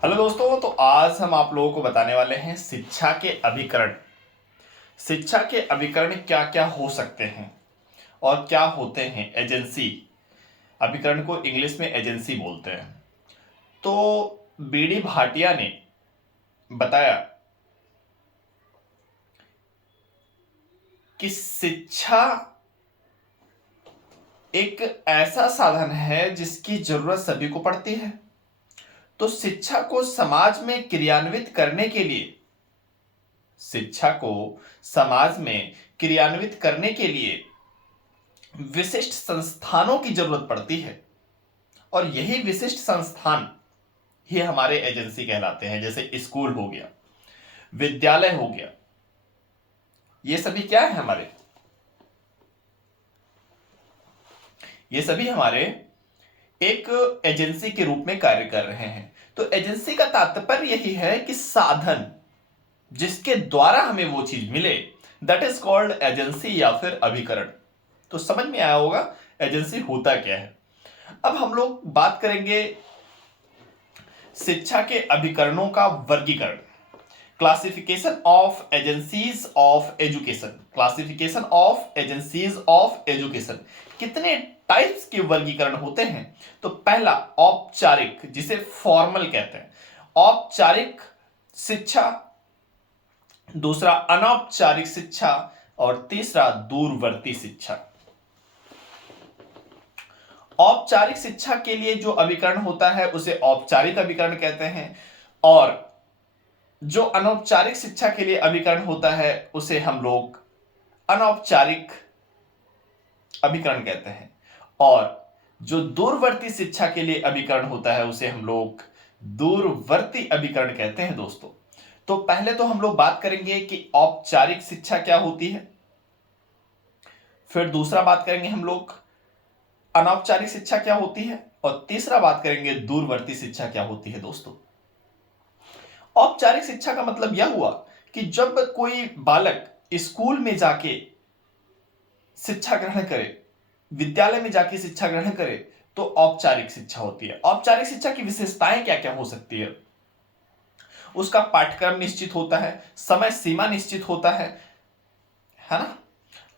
Hello दोस्तों, तो आज हम आप लोगों को बताने वाले हैं शिक्षा के अभिकरण। शिक्षा के अभिकरण क्या क्या हो सकते हैं और क्या होते हैं। एजेंसी अभिकरण को इंग्लिश में एजेंसी बोलते हैं। तो बीडी भाटिया ने बताया कि शिक्षा एक ऐसा साधन है जिसकी जरूरत सभी को पड़ती है। तो शिक्षा को समाज में क्रियान्वित करने के लिए शिक्षा को समाज में क्रियान्वित करने के लिए विशिष्ट संस्थानों की जरूरत पड़ती है और यही विशिष्ट संस्थान ही हमारे एजेंसी कहलाते हैं। जैसे स्कूल हो गया, विद्यालय हो गया, ये सभी क्या है हमारे, ये सभी हमारे एक एजेंसी के रूप में कार्य कर रहे हैं। तो एजेंसी का तात्पर्य यही है कि साधन जिसके द्वारा हमें वो चीज मिले, दैट इज कॉल्ड एजेंसी या फिर अभिकरण। तो समझ में आया होगा एजेंसी होता क्या है। अब हम लोग बात करेंगे शिक्षा के अभिकरणों का वर्गीकरण। Classification of agencies of education. Classification of agencies of education, कितने टाइप्स के वर्गीकरण होते हैं। तो पहला औपचारिक, जिसे फॉर्मल कहते हैं, औपचारिक शिक्षा। दूसरा अनौपचारिक शिक्षा और तीसरा दूरवर्ती शिक्षा। औपचारिक शिक्षा के लिए जो अभिकरण होता है उसे औपचारिक अभिकरण कहते हैं और जो अनौपचारिक शिक्षा के लिए अभिकरण होता है उसे हम लोग अनौपचारिक अभिकरण कहते हैं और जो दूरवर्ती शिक्षा के लिए अभिकरण होता है उसे हम लोग दूरवर्ती अभिकरण कहते हैं दोस्तों। तो पहले तो हम लोग बात करेंगे कि औपचारिक शिक्षा क्या होती है, फिर दूसरा बात करेंगे हम लोग अनौपचारिक शिक्षा क्या होती है और तीसरा बात करेंगे दूरवर्ती शिक्षा क्या होती है दोस्तों। औपचारिक शिक्षा का मतलब यह हुआ कि जब कोई बालक स्कूल में जाके शिक्षा ग्रहण करे, विद्यालय में जाके शिक्षा ग्रहण करे, तो औपचारिक शिक्षा होती है। औपचारिक शिक्षा की विशेषताएं क्या क्या हो सकती है। उसका पाठ्यक्रम निश्चित होता है, समय सीमा निश्चित होता है ना।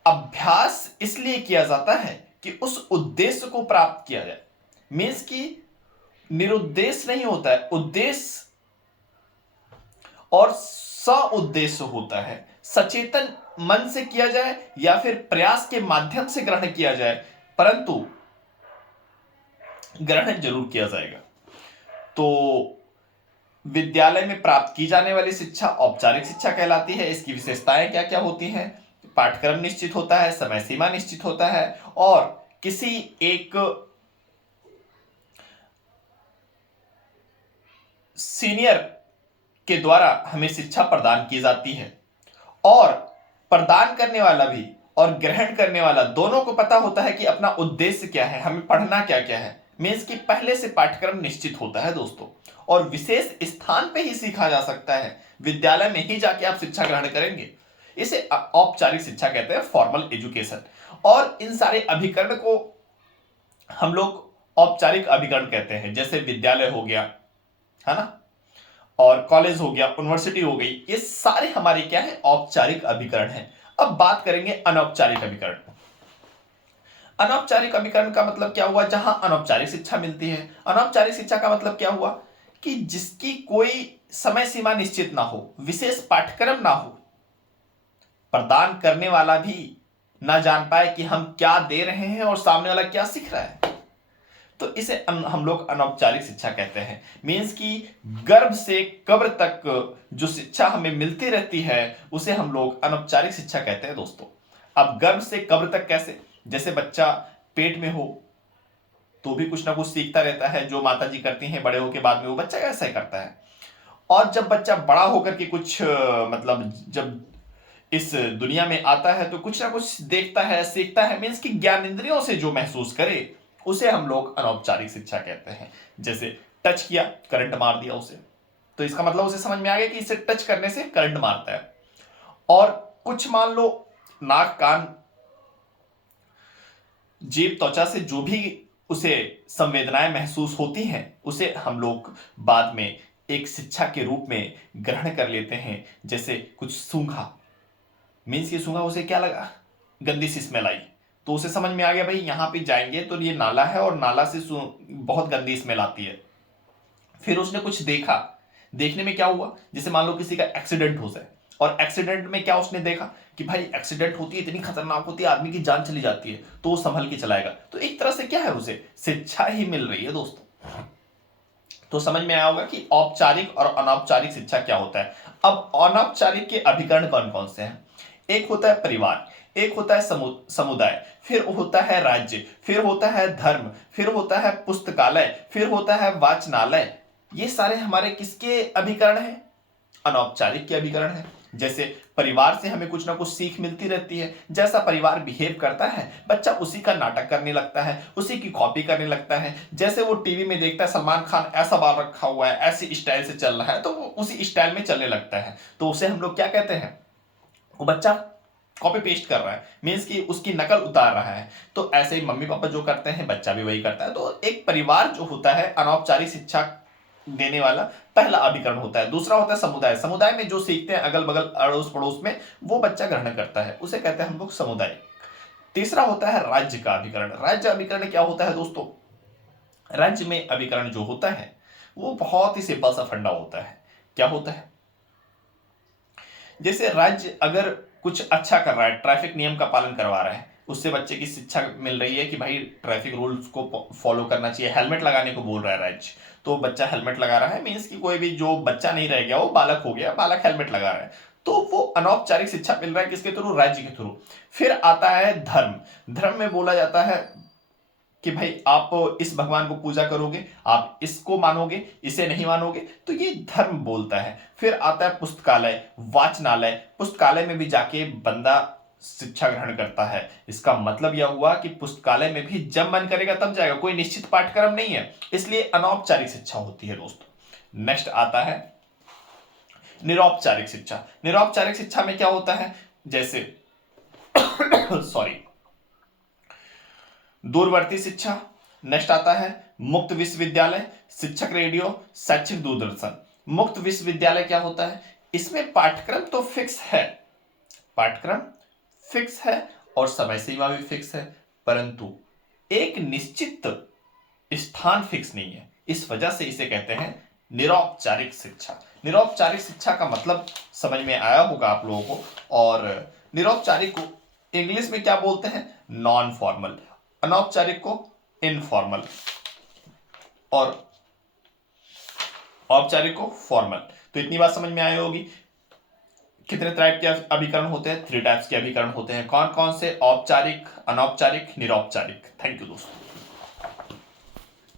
अभ्यास इसलिए किया जाता है कि उस उद्देश्य को प्राप्त किया जाए। मीन्स कि निरुद्देश्य नहीं होता है, उद्देश्य और सउद्देश्य होता है। सचेतन मन से किया जाए या फिर प्रयास के माध्यम से ग्रहण किया जाए, परंतु ग्रहण जरूर किया जाएगा। तो विद्यालय में प्राप्त की जाने वाली शिक्षा औपचारिक शिक्षा कहलाती है। इसकी विशेषताएं क्या क्या होती हैं। पाठ्यक्रम निश्चित होता है, समय सीमा निश्चित होता है और किसी एक सीनियर के द्वारा हमें शिक्षा प्रदान की जाती है और प्रदान करने वाला भी और ग्रहण करने वाला दोनों को पता होता है कि अपना उद्देश्य क्या है, हमें पढ़ना क्या क्या है। मीन्स कि पहले से पाठ्यक्रम निश्चित होता है दोस्तों और विशेष स्थान पे ही सीखा जा सकता है। विद्यालय में ही जाके आप शिक्षा ग्रहण करेंगे, इसे औपचारिक शिक्षा कहते हैं, फॉर्मल एजुकेशन। और इन सारे अभिकरण को हम लोग औपचारिक अभिकरण कहते हैं। जैसे विद्यालय हो गया, है ना, और कॉलेज हो गया, यूनिवर्सिटी हो गई, ये सारे हमारे क्या है, औपचारिक अभिकरण हैं। अब बात करेंगे अनौपचारिक अभिकरण। अनौपचारिक अभिकरण का मतलब क्या हुआ, जहां अनौपचारिक शिक्षा मिलती है। अनौपचारिक शिक्षा का मतलब क्या हुआ कि जिसकी कोई समय सीमा निश्चित ना हो, विशेष पाठ्यक्रम ना हो, प्रदान करने वाला भी ना जान पाए कि हम क्या दे रहे हैं और सामने वाला क्या सीख रहा है, तो इसे हम लोग अनौपचारिक शिक्षा कहते हैं। मीन्स कि गर्भ से कब्र तक जो शिक्षा हमें मिलती रहती है उसे हम लोग अनौपचारिक शिक्षा कहते हैं दोस्तों। अब गर्भ से कब्र तक कैसे, जैसे बच्चा पेट में हो तो भी कुछ ना कुछ सीखता रहता है, जो माता जी करती हैं, बड़े होकर बाद में वो बच्चा ऐसा ही करता है। और जब बच्चा बड़ा होकर के कुछ मतलब जब इस दुनिया में आता है तो कुछ ना कुछ देखता है, सीखता है। मीन्स कि ज्ञान इंद्रियों से जो महसूस करे उसे हम लोग अनौपचारिक शिक्षा कहते हैं। जैसे टच किया, करंट मार दिया उसे, तो इसका मतलब उसे समझ में आ गया कि इसे टच करने से करंट मारता है। और कुछ मान लो नाक, कान, जीभ, त्वचा से जो भी उसे संवेदनाएं महसूस होती हैं उसे हम लोग बाद में एक शिक्षा के रूप में ग्रहण कर लेते हैं। जैसे कुछ सूंघा, मीन्स ये सूंघा, उसे क्या लगा, गंदी सी स्मेल आई, तो उसे समझ में आ गया भाई यहाँ पे जाएंगे तो ये नाला है और नाला से बहुत गंदी स्मेल आती है। फिर उसने कुछ देखा, देखने में क्या हुआ, जैसे मान लो किसी का एक्सीडेंट हो जाए, और एक्सीडेंट में क्या उसने देखा कि भाई एक्सीडेंट होती है, इतनी खतरनाक होती है, आदमी की जान चली जाती है, तो वो संभल के चलाएगा। तो एक तरह से क्या है, उसे शिक्षा ही मिल रही है दोस्तों। तो समझ में आया होगा कि औपचारिक और अनौपचारिक शिक्षा क्या होता है। अब अनौपचारिक के अभिकरण कौन कौन से हैं? एक होता है परिवार, एक होता है समुदाय, फिर होता है राज्य, फिर होता है धर्म, फिर होता है पुस्तकालय, फिर होता है वाचनालय। ये सारे हमारे किसके अभिकरण हैं? अनौपचारिक के अभिकरण है। जैसे परिवार से हमें कुछ ना कुछ सीख मिलती रहती है, जैसा परिवार बिहेव करता है बच्चा उसी का नाटक करने लगता है, उसी की कॉपी करने लगता है। जैसे वो टीवी में देखता है सलमान खान ऐसा बाल रखा हुआ है, ऐसी स्टाइल से चल रहा है, तो वो उसी स्टाइल में चलने लगता है। तो उसे हम लोग क्या कहते हैं, वो बच्चा कॉपी पेस्ट कर रहा है, मीन्स कि उसकी नकल उतार रहा है। तो ऐसे ही मम्मी पापा जो करते हैं बच्चा भी वही करता है। तो एक परिवार जो होता है अनौपचारिक शिक्षा देने वाला पहला अभिकरण होता है। दूसरा होता है समुदाय, समुदाय में जो सीखते हैं अगल बगल अड़ोस पड़ोस में, वो बच्चा ग्रहण करता है, उसे कहते हैं हम लोग समुदाय। तीसरा होता है राज्य का अभिकरण। राज्य अभिकरण क्या होता है दोस्तों? राज्य में अभिकरण जो होता है वो बहुत ही सिंपल सा फंडा होता है। क्या होता है? जैसे राज्य अगर कुछ अच्छा कर रहा है, ट्रैफिक नियम का पालन करवा रहा है, उससे बच्चे की शिक्षा मिल रही है कि भाई ट्रैफिक रूल्स को फॉलो करना चाहिए, हेलमेट लगाने को बोल रहा है राज्य, तो बच्चा हेलमेट लगा रहा है, मीन्स कि कोई भी जो बच्चा नहीं रह गया वो बालक हो गया, बालक हेलमेट लगा रहा है, तो वो अनौपचारिक शिक्षा मिल रहा है किसके थ्रू? राज्य के थ्रू। फिर आता है धर्म। धर्म में बोला जाता है कि भाई आप इस भगवान को पूजा करोगे, आप इसको मानोगे, इसे नहीं मानोगे, तो ये धर्म बोलता है। फिर आता है पुस्तकालय, वाचनालय। पुस्तकालय में भी जाके बंदा शिक्षा ग्रहण करता है। इसका मतलब यह हुआ कि पुस्तकालय में भी जब मन करेगा तब जाएगा, कोई निश्चित पाठ्यक्रम नहीं है, इसलिए अनौपचारिक शिक्षा होती है दोस्तों। नेक्स्ट आता है निरौपचारिक शिक्षा। निरौपचारिक शिक्षा में क्या होता है? जैसे सॉरी, दूरवर्ती शिक्षा। नेक्स्ट आता है मुक्त विश्वविद्यालय, शिक्षक रेडियो, शैक्षिक दूरदर्शन। मुक्त विश्वविद्यालय क्या होता है? इसमें पाठ्यक्रम तो फिक्स है, पाठ्यक्रम फिक्स है और समय सीमा भी फिक्स है, परंतु एक निश्चित स्थान फिक्स नहीं है। इस वजह से इसे कहते हैं निरौपचारिक शिक्षा। निरौपचारिक शिक्षा का मतलब समझ में आया होगा आप लोगों को। और निरौपचारिक को इंग्लिश में क्या बोलते हैं? Non formal. अनौपचारिक को इनफॉर्मल और औपचारिक को फॉर्मल। तो इतनी बात समझ में आई होगी। कितने टाइप के अभिकरण होते हैं? 3 टाइप्स के अभिकरण होते हैं। कौन कौन से? औपचारिक, अनौपचारिक, निरौपचारिक। थैंक यू दोस्तों।